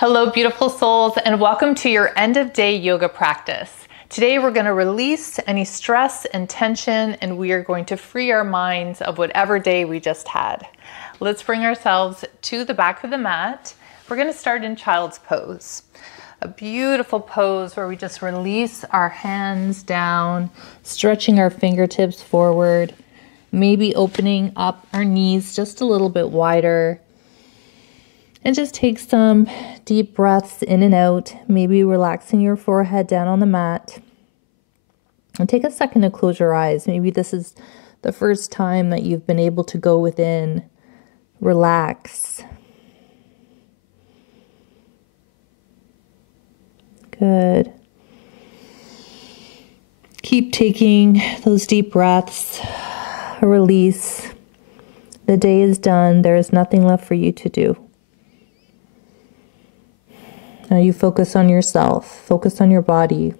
Hello, beautiful souls, and welcome to your end of day yoga practice. Today, we're going to release any stress and tension, and we are going to free our minds of whatever day we just had. Let's bring ourselves to the back of the mat. We're going to start in child's pose. A beautiful pose where we just release our hands down, stretching our fingertips forward, maybe opening up our knees just a little bit wider. And just take some deep breaths in and out, maybe relaxing your forehead down on the mat. And take a second to close your eyes. Maybe this is the first time that you've been able to go within, relax. Good. Keep taking those deep breaths, release. The day is done. There is nothing left for you to do. Now you focus on yourself, focus on your body.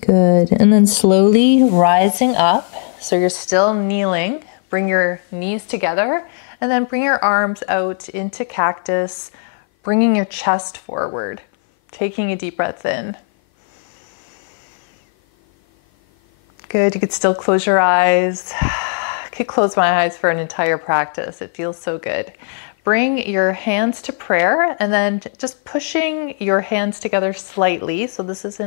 Good. And then slowly rising up. So you're still kneeling. Bring your knees together and then bring your arms out into cactus, bringing your chest forward, taking a deep breath in. Good. You could still close your eyes. I could close my eyes for an entire practice. It feels so good. Bring your hands to prayer and then just pushing your hands together slightly. So this is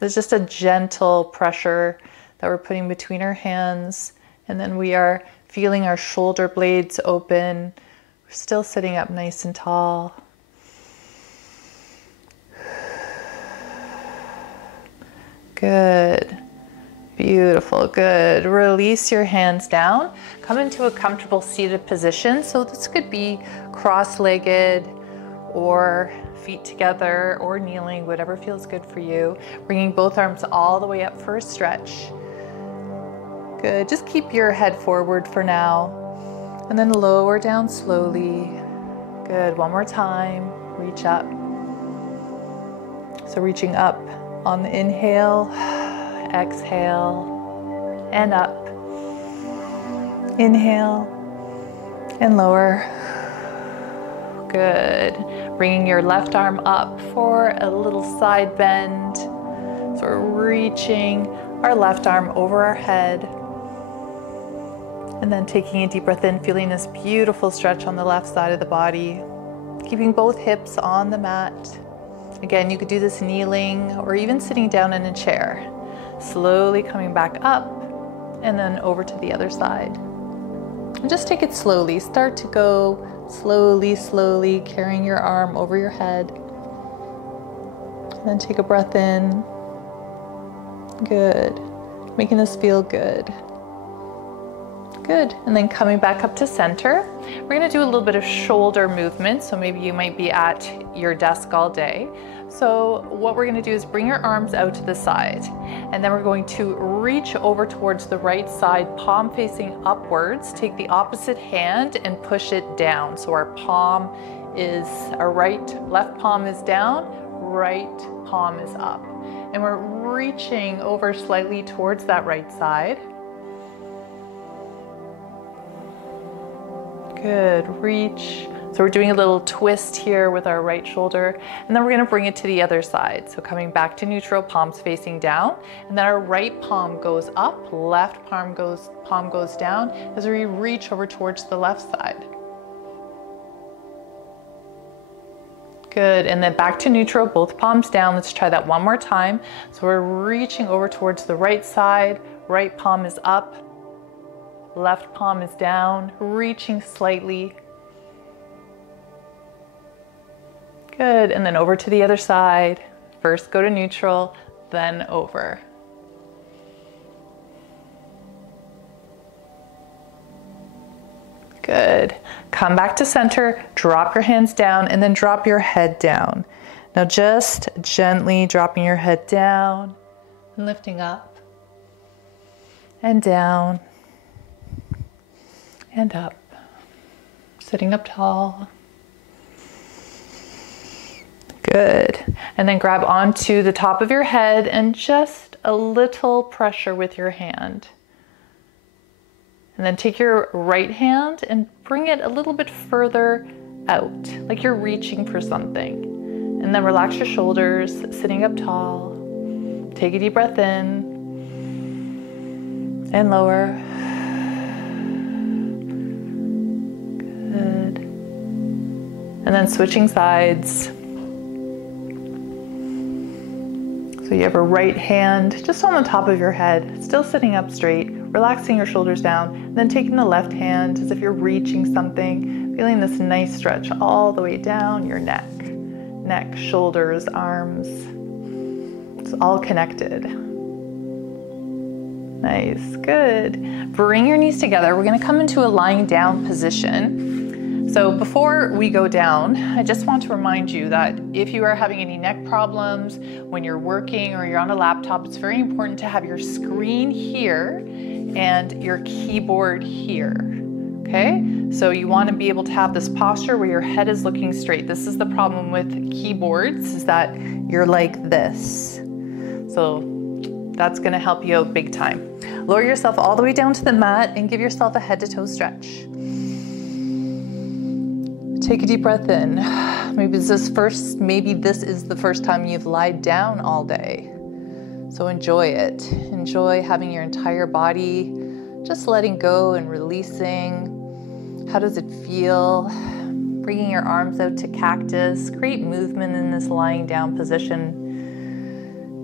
just a gentle pressure that we're putting between our hands. And then we are feeling our shoulder blades open. We're still sitting up nice and tall. Good. Beautiful, good. Release your hands down. Come into a comfortable seated position. So this could be cross-legged or feet together or kneeling, whatever feels good for you. Bringing both arms all the way up for a stretch. Good, just keep your head forward for now. And then lower down slowly. Good, one more time. Reach up. So reaching up on the inhale. Exhale and up. Inhale and lower. Good. Bringing your left arm up for a little side bend. So we're reaching our left arm over our head. And then taking a deep breath in, feeling this beautiful stretch on the left side of the body. Keeping both hips on the mat. Again, you could do this kneeling or even sitting down in a chair. Slowly coming back up and then over to the other side. And just take it slowly. Start to go slowly, slowly, carrying your arm over your head. And then take a breath in. Good. Making this feel good. Good. And then coming back up to center. We're going to do a little bit of shoulder movement. So maybe you might be at your desk all day. So what we're going to do is bring your arms out to the side, and then we're going to reach over towards the right side, palm facing upwards. Take the opposite hand and push it down. So our left palm is down, right palm is up. And we're reaching over slightly towards that right side. Good, reach. So we're doing a little twist here with our right shoulder, and then we're going to bring it to the other side. So coming back to neutral, palms facing down, and then our right palm goes up, left palm goes down as we reach over towards the left side. Good, and then back to neutral, both palms down. Let's try that one more time. So we're reaching over towards the right side, right palm is up, left palm is down, reaching slightly. Good, and then over to the other side. First go to neutral, then over. Good. Come back to center, drop your hands down, and then drop your head down. Now just gently dropping your head down and lifting up and down and up. Sitting up tall. Good. And then grab onto the top of your head and just a little pressure with your hand. And then take your right hand and bring it a little bit further out, like you're reaching for something. And then relax your shoulders, sitting up tall. Take a deep breath in and lower. Good. And then switching sides. So you have a right hand just on the top of your head, still sitting up straight, relaxing your shoulders down, and then taking the left hand as if you're reaching something, feeling this nice stretch all the way down your neck, shoulders, arms. It's all connected. Nice, good. Bring your knees together. We're gonna come into a lying down position. So before we go down, I just want to remind you that if you are having any neck problems when you're working or you're on a laptop, it's very important to have your screen here and your keyboard here, okay? So you want to be able to have this posture where your head is looking straight. This is the problem with keyboards, is that you're like this. So that's gonna help you out big time. Lower yourself all the way down to the mat and give yourself a head to toe stretch. Take a deep breath in. Maybe this is the first time you've lied down all day. So enjoy it. Enjoy having your entire body just letting go and releasing. How does it feel? Bringing your arms out to cactus. Great movement in this lying down position.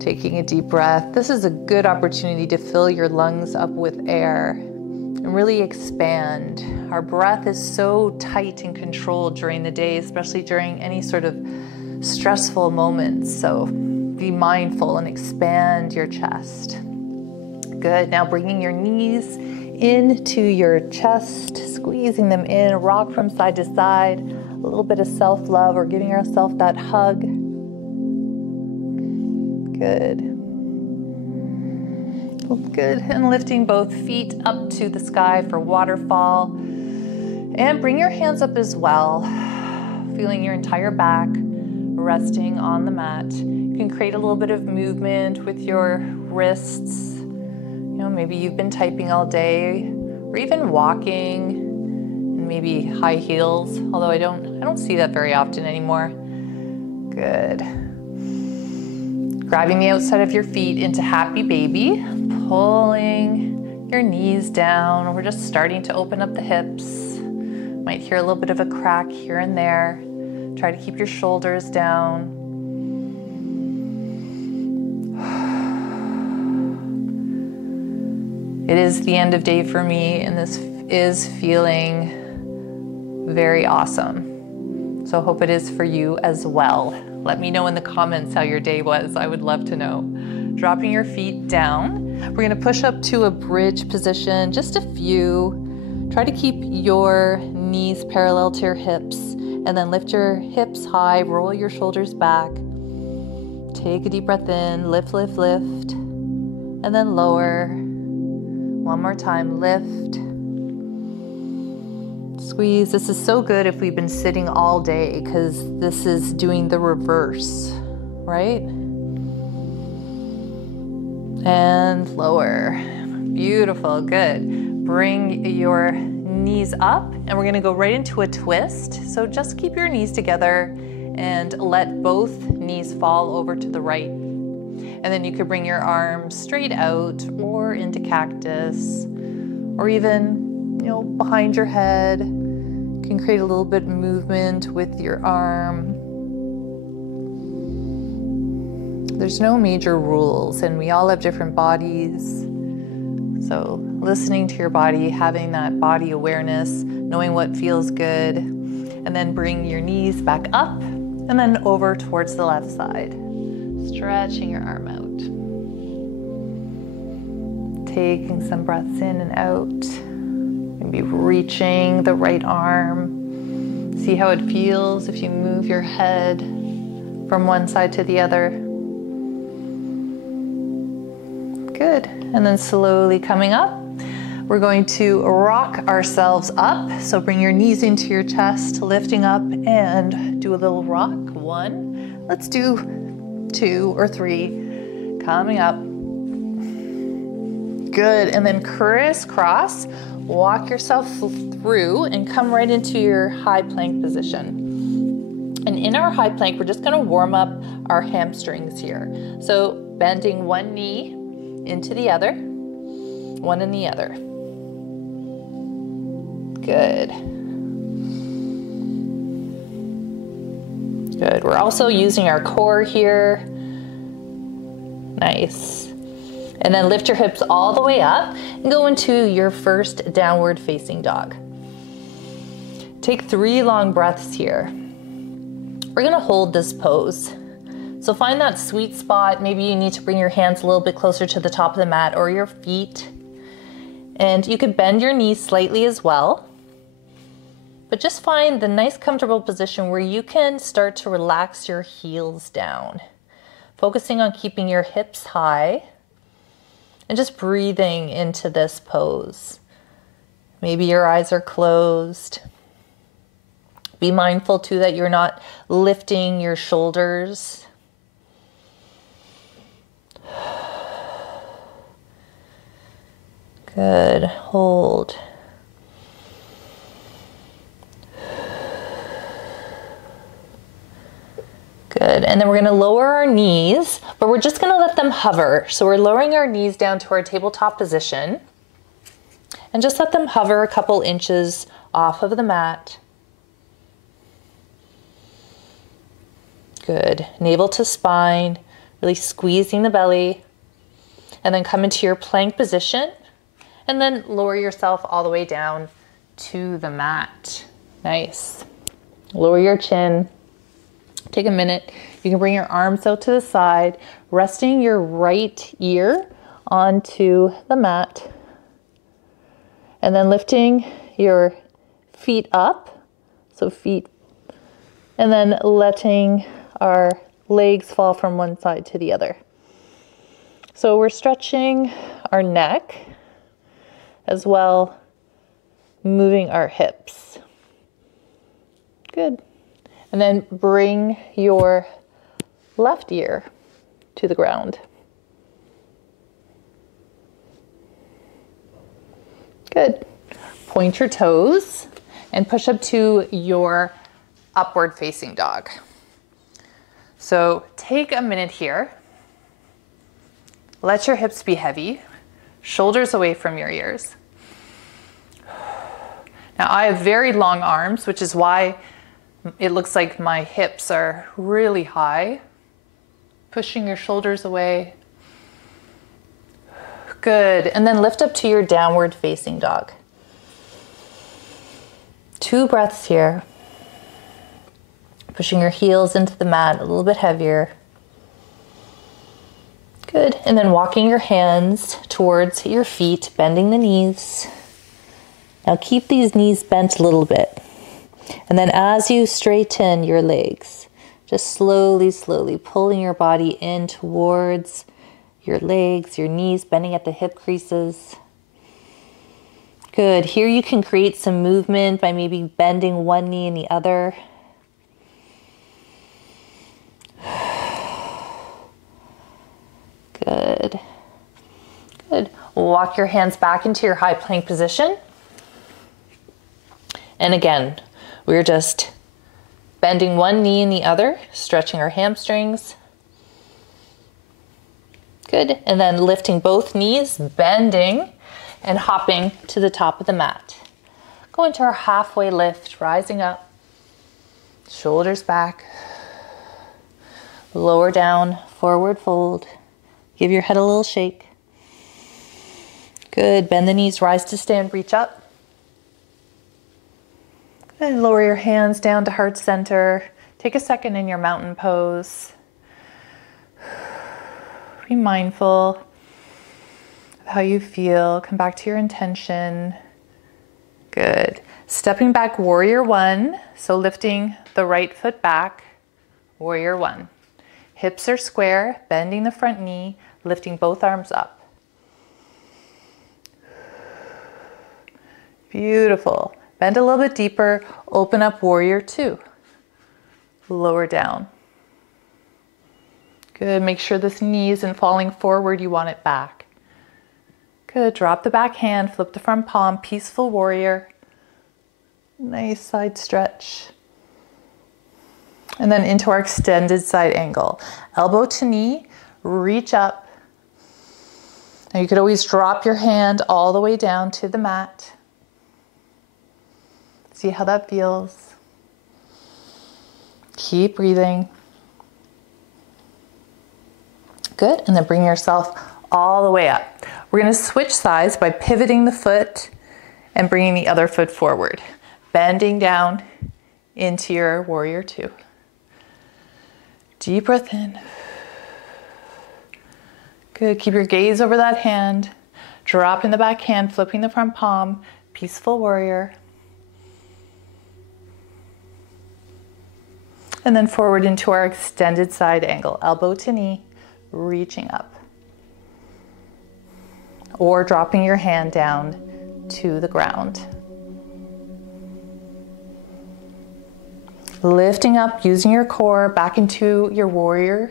Taking a deep breath. This is a good opportunity to fill your lungs up with air and really expand. Our breath is so tight and controlled during the day, especially during any sort of stressful moments. So be mindful and expand your chest. Good. Now bringing your knees into your chest, squeezing them in, rock from side to side, a little bit of self-love or giving yourself that hug. Good. Good, and lifting both feet up to the sky for waterfall. And bring your hands up as well, feeling your entire back resting on the mat. You can create a little bit of movement with your wrists. You know, maybe you've been typing all day, or even walking, and maybe high heels, although I don't see that very often anymore. Good. Grabbing the outside of your feet into happy baby. Pulling your knees down. We're just starting to open up the hips. Might hear a little bit of a crack here and there. Try to keep your shoulders down. It is the end of day for me, and this is feeling very awesome. So I hope it is for you as well. Let me know in the comments how your day was. I would love to know. Dropping your feet down. We're gonna push up to a bridge position, just a few. Try to keep your knees parallel to your hips, and then lift your hips high, roll your shoulders back. Take a deep breath in, lift, lift, lift, and then lower. One more time, lift. Squeeze. This is so good if we've been sitting all day, because this is doing the reverse, right? And lower. Beautiful, good. Bring your knees up, and we're gonna go right into a twist. So just keep your knees together and let both knees fall over to the right. And then you could bring your arms straight out or into cactus, or even, you know, behind your head. You can create a little bit of movement with your arm. There's no major rules, and we all have different bodies. So listening to your body, having that body awareness, knowing what feels good, and then bring your knees back up and then over towards the left side. Stretching your arm out. Taking some breaths in and out. Maybe reaching the right arm. See how it feels if you move your head from one side to the other. Good. And then slowly coming up, we're going to rock ourselves up. So bring your knees into your chest, lifting up, and do a little rock. 1. Let's do 2 or 3. Coming up. Good. And then crisscross. walk yourself through and come right into your high plank position. And in our high plank, we're just gonna warm up our hamstrings here. So bending one knee into the other, one in the other. Good. Good. We're also using our core here. Nice. And then lift your hips all the way up and go into your first downward facing dog. Take 3 long breaths here. We're gonna hold this pose. So find that sweet spot. Maybe you need to bring your hands a little bit closer to the top of the mat or your feet. And you could bend your knees slightly as well. But just find the nice comfortable position where you can start to relax your heels down. Focusing on keeping your hips high and just breathing into this pose. Maybe your eyes are closed. Be mindful too that you're not lifting your shoulders. Good, hold. Good, and then we're gonna lower our knees, but we're just gonna let them hover. So we're lowering our knees down to our tabletop position and just let them hover a couple inches off of the mat. Good, navel to spine, really squeezing the belly, and then come into your plank position and then lower yourself all the way down to the mat. Nice. Lower your chin. Take a minute. You can bring your arms out to the side, resting your right ear onto the mat, and then lifting your feet up. So feet, and then letting our legs fall from one side to the other. So we're stretching our neck as well, moving our hips. Good. And then bring your left ear to the ground. Good. Point your toes and push up to your upward facing dog. So take a minute here. Let your hips be heavy, shoulders away from your ears. Now I have very long arms, which is why it looks like my hips are really high. Pushing your shoulders away. Good, and then lift up to your downward facing dog. 2 breaths here. Pushing your heels into the mat a little bit heavier. Good, and then walking your hands towards your feet, bending the knees. Now keep these knees bent a little bit. And then as you straighten your legs, just slowly, slowly pulling your body in towards your legs, your knees, bending at the hip creases. Good. Here you can create some movement by maybe bending one knee and the other. Good. Good. Walk your hands back into your high plank position. And again, we're just bending one knee and the other, stretching our hamstrings. Good, and then lifting both knees, bending and hopping to the top of the mat. Go into our halfway lift, rising up, shoulders back, lower down, forward fold. Give your head a little shake. Good, bend the knees, rise to stand, reach up. And lower your hands down to heart center. Take a second in your mountain pose. Be mindful of how you feel. Come back to your intention. Good. Stepping back, warrior 1. So lifting the right foot back, warrior 1. Hips are square, bending the front knee, lifting both arms up. Beautiful. Bend a little bit deeper, open up warrior 2. Lower down. Good, make sure this knee isn't falling forward, you want it back. Good, drop the back hand, flip the front palm, peaceful warrior. Nice side stretch. And then into our extended side angle. Elbow to knee, reach up. Now you could always drop your hand all the way down to the mat. See how that feels. Keep breathing. Good, and then bring yourself all the way up. We're gonna switch sides by pivoting the foot and bringing the other foot forward. Bending down into your warrior two. Deep breath in. Good, keep your gaze over that hand. Dropping the back hand, flipping the front palm, peaceful warrior. And then forward into our extended side angle, elbow to knee, reaching up. Or dropping your hand down to the ground. Lifting up, using your core back into your warrior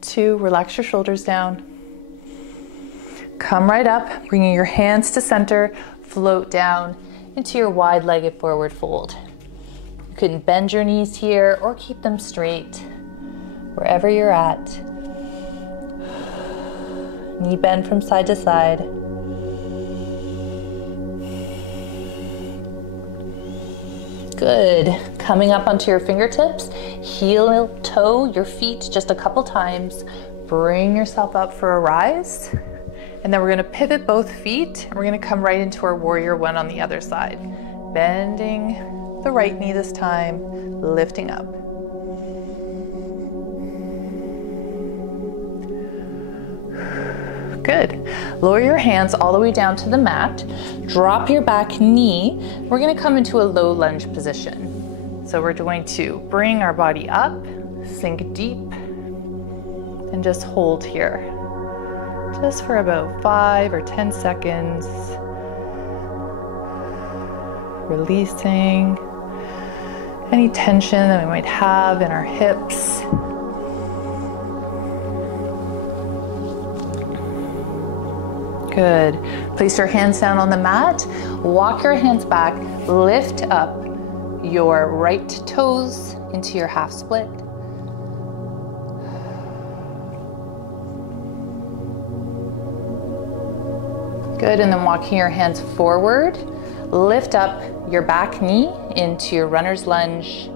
two. Relax your shoulders down. Come right up, bringing your hands to center, float down into your wide-legged forward fold. You can bend your knees here or keep them straight, wherever you're at. Knee bend from side to side. Good. Coming up onto your fingertips, heel toe your feet just a couple times. Bring yourself up for a rise. And then we're gonna pivot both feet, and we're gonna come right into our warrior one on the other side. Bending the right knee this time, lifting up. Good. Lower your hands all the way down to the mat. Drop your back knee. We're gonna come into a low lunge position. So we're going to bring our body up, sink deep, and just hold here. Just for about 5 or 10 seconds. Releasing any tension that we might have in our hips. Good. Place your hands down on the mat. Walk your hands back. Lift up your right toes into your half split. Good, and then walking your hands forward. Lift up your back knee into your runner's lunge.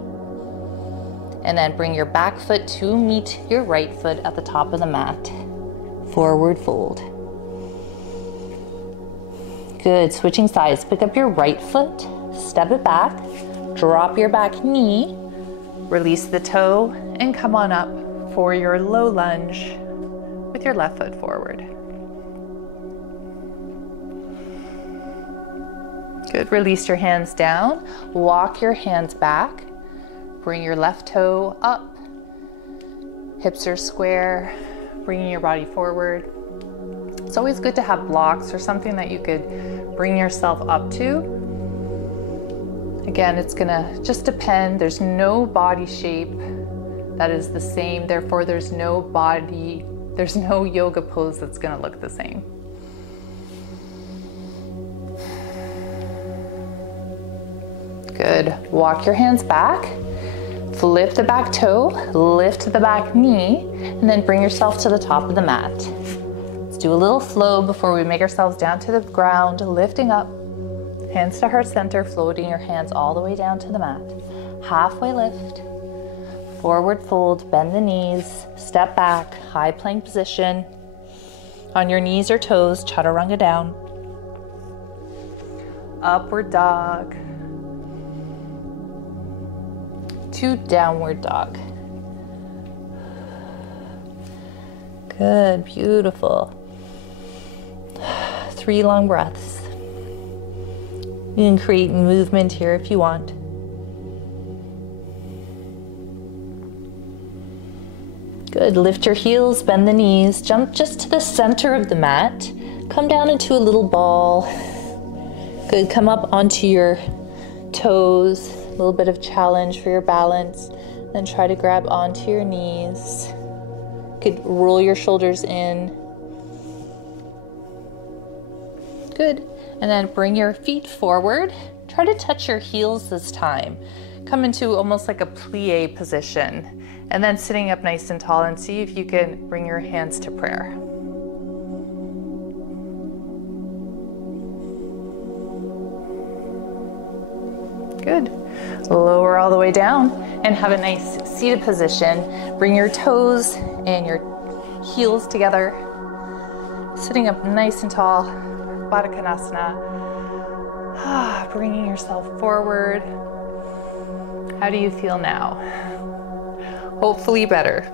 And then bring your back foot to meet your right foot at the top of the mat. Forward fold. Good, switching sides. Pick up your right foot, step it back, drop your back knee, release the toe, and come on up for your low lunge with your left foot forward. Good, release your hands down, walk your hands back, bring your left toe up, hips are square, bringing your body forward. It's always good to have blocks or something that you could bring yourself up to. Again, it's gonna just depend. There's no body shape that is the same, therefore there's no yoga pose that's gonna look the same. Good, walk your hands back, flip the back toe, lift the back knee, and then bring yourself to the top of the mat. Do a little flow before we make ourselves down to the ground, lifting up, hands to heart center, floating your hands all the way down to the mat. Halfway lift, forward fold, bend the knees, step back, high plank position. On your knees or toes, chaturanga down. Upward dog to downward dog. Good, beautiful. 3 long breaths. You can create movement here if you want. Good, lift your heels, bend the knees, jump just to the center of the mat. Come down into a little ball. Good, come up onto your toes. A little bit of challenge for your balance. Then try to grab onto your knees. You could roll your shoulders in. Good. And then bring your feet forward. Try to touch your heels this time. Come into almost like a plie position. And then sitting up nice and tall, and see if you can bring your hands to prayer. Good. Lower all the way down and have a nice seated position. Bring your toes and your heels together. Sitting up nice and tall, Baddha Konasana. Bringing yourself forward. How do you feel now? Hopefully better.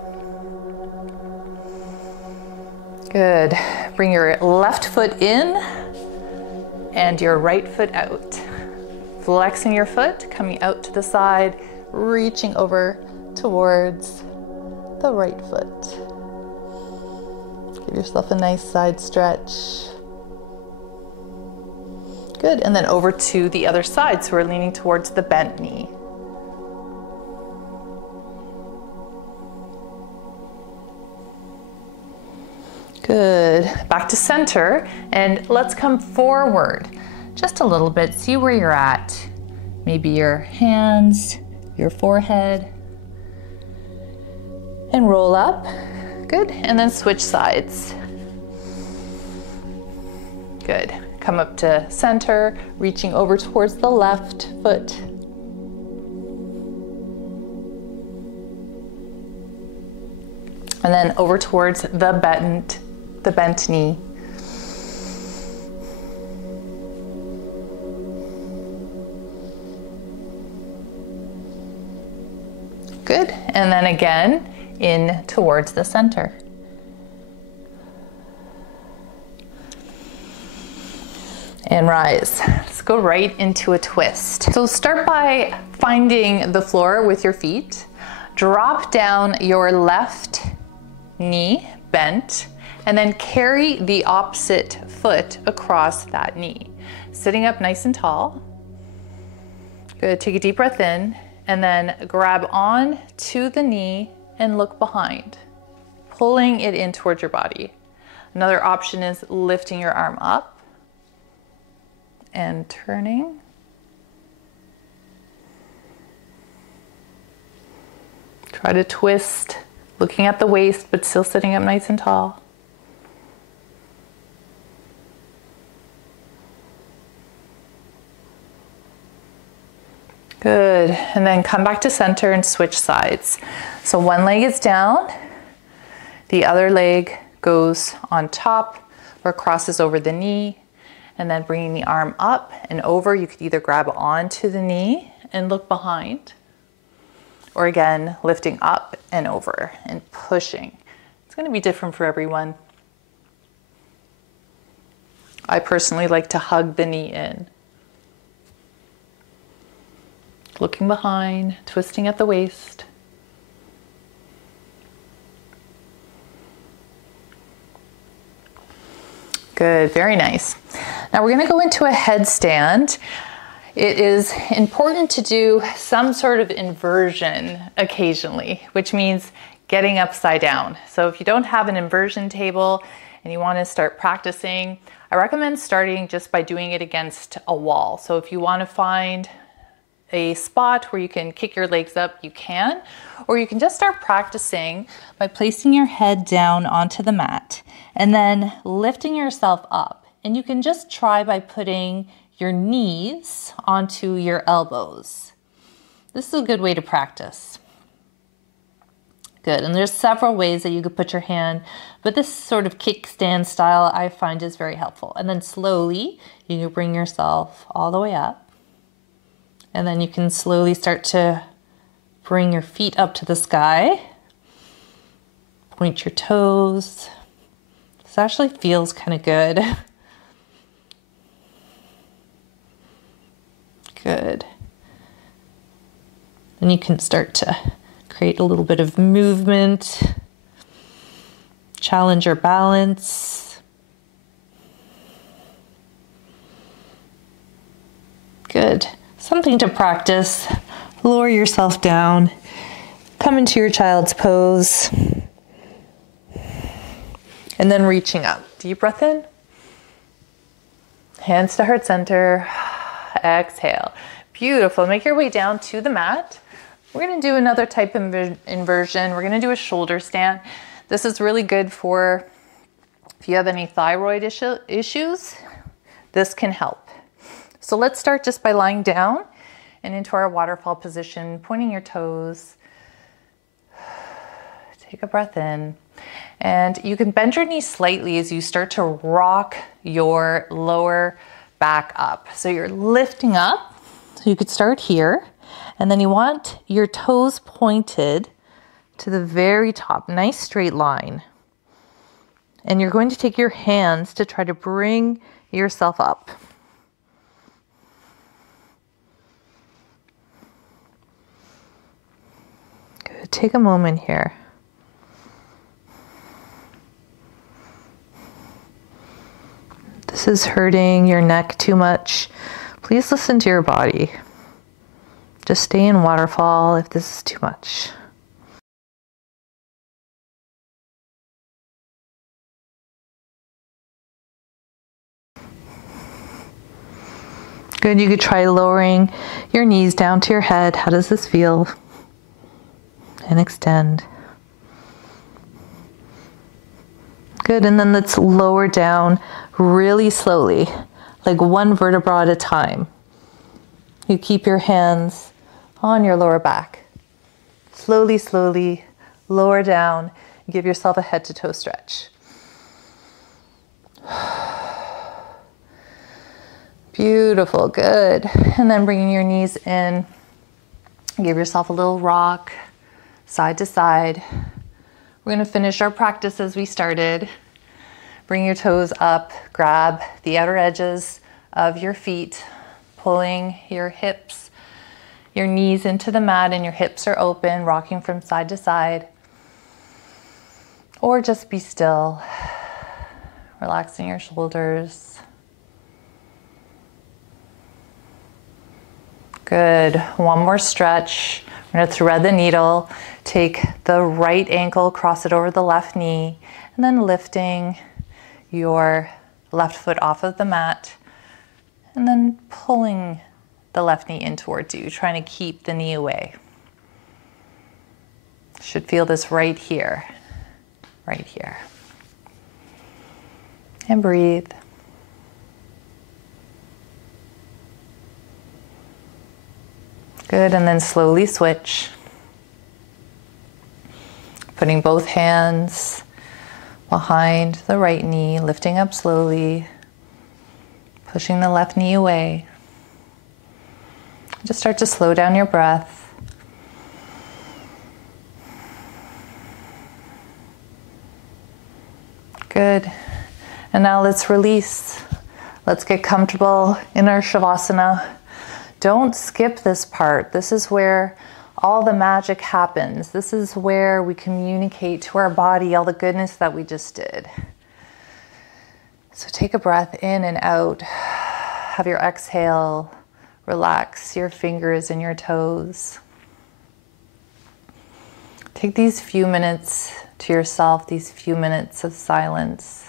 Good. Bring your left foot in and your right foot out. Flexing your foot, coming out to the side, reaching over towards the right foot. Give yourself a nice side stretch. Good, and then over to the other side, so we're leaning towards the bent knee. Good, back to center, and let's come forward just a little bit, see where you're at. Maybe your hands, your forehead, and roll up. Good, and then switch sides. Good, come up to center, reaching over towards the left foot. And then over towards the bent knee. Good, and then again, in towards the center. And rise. Let's go right into a twist. So start by finding the floor with your feet. Drop down your left knee, bent, and then carry the opposite foot across that knee. Sitting up nice and tall. Good, take a deep breath in. And then grab on to the knee and look behind, pulling it in towards your body. Another option is lifting your arm up and turning. Try to twist, looking at the waist, but still sitting up nice and tall. Good, and then come back to center and switch sides. So one leg is down, the other leg goes on top or crosses over the knee, and then bringing the arm up and over. You could either grab onto the knee and look behind, or again, lifting up and over and pushing. It's going to be different for everyone. I personally like to hug the knee in. Looking behind, twisting at the waist. Good, very nice. Now we're going to go into a headstand. It is important to do some sort of inversion occasionally, which means getting upside down. So if you don't have an inversion table and you want to start practicing, I recommend starting just by doing it against a wall. So if you want to find a spot where you can kick your legs up, you can, or you can just start practicing by placing your head down onto the mat and then lifting yourself up. And you can just try by putting your knees onto your elbows. This is a good way to practice. Good, and there's several ways that you could put your hand, but this sort of kickstand style I find is very helpful. And then slowly you can bring yourself all the way up. And then you can slowly start to bring your feet up to the sky. Point your toes. This actually feels kind of good. Good. Then you can start to create a little bit of movement. Challenge your balance. Good. Something to practice. Lower yourself down. Come into your child's pose. And then reaching up. Deep breath in. Hands to heart center. Exhale. Beautiful. Make your way down to the mat. We're going to do another type of inversion. We're going to do a shoulder stand. This is really good for if you have any thyroid issues. This can help. So let's start just by lying down and into our waterfall position, pointing your toes. Take a breath in. And you can bend your knees slightly as you start to rock your lower back up. So you're lifting up. So you could start here. And then you want your toes pointed to the very top. Nice straight line. And you're going to take your hands to try to bring yourself up. Good. Take a moment here. This is hurting your neck too much. Please listen to your body. Just stay in waterfall if this is too much. Good, you could try lowering your knees down to your head. How does this feel? And extend. Good, and then let's lower down really slowly, like one vertebra at a time. You keep your hands on your lower back. Slowly, slowly lower down. Give yourself a head to toe stretch. Beautiful, good. And then bringing your knees in. Give yourself a little rock, side to side. We're going to finish our practice as we started. Bring your toes up, grab the outer edges of your feet, pulling your hips, your knees into the mat, and your hips are open, rocking from side to side. Or just be still, relaxing your shoulders. Good. One more stretch. We're going to thread the needle. Take the right ankle, cross it over the left knee, and then lifting your left foot off of the mat, and then pulling the left knee in towards you, trying to keep the knee away. Should feel this right here, right here. And breathe. Good, and then slowly switch. Putting both hands behind the right knee, lifting up slowly, pushing the left knee away. Just start to slow down your breath. Good. And now let's release. Let's get comfortable in our Shavasana. Don't skip this part. This is where all the magic happens. This is where we communicate to our body all the goodness that we just did. So take a breath in and out. Have your exhale. Relax your fingers and your toes. Take these few minutes to yourself, these few minutes of silence.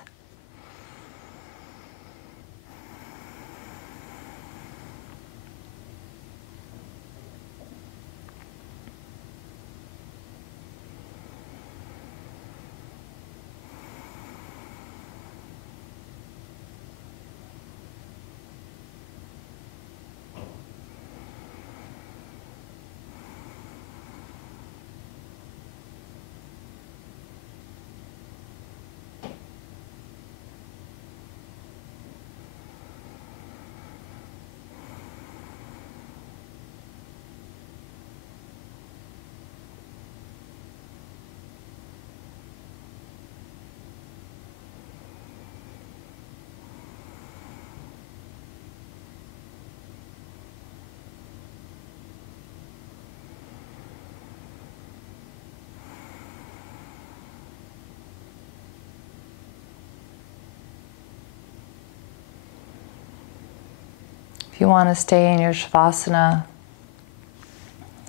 If you want to stay in your Shavasana,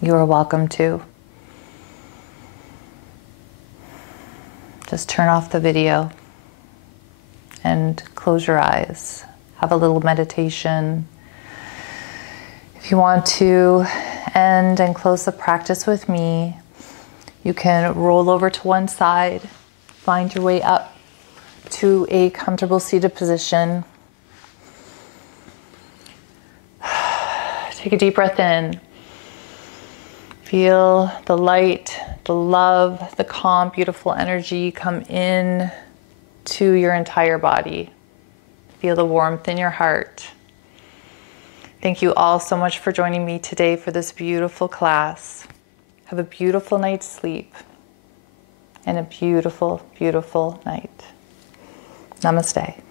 you are welcome to. Just turn off the video and close your eyes. have a little meditation. If you want to end and close the practice with me, you can roll over to one side, find your way up to a comfortable seated position. Take a deep breath in. Feel the light, the love, the calm, beautiful energy come in to your entire body. Feel the warmth in your heart. Thank you all so much for joining me today for this beautiful class. Have a beautiful night's sleep and a beautiful, beautiful night. Namaste.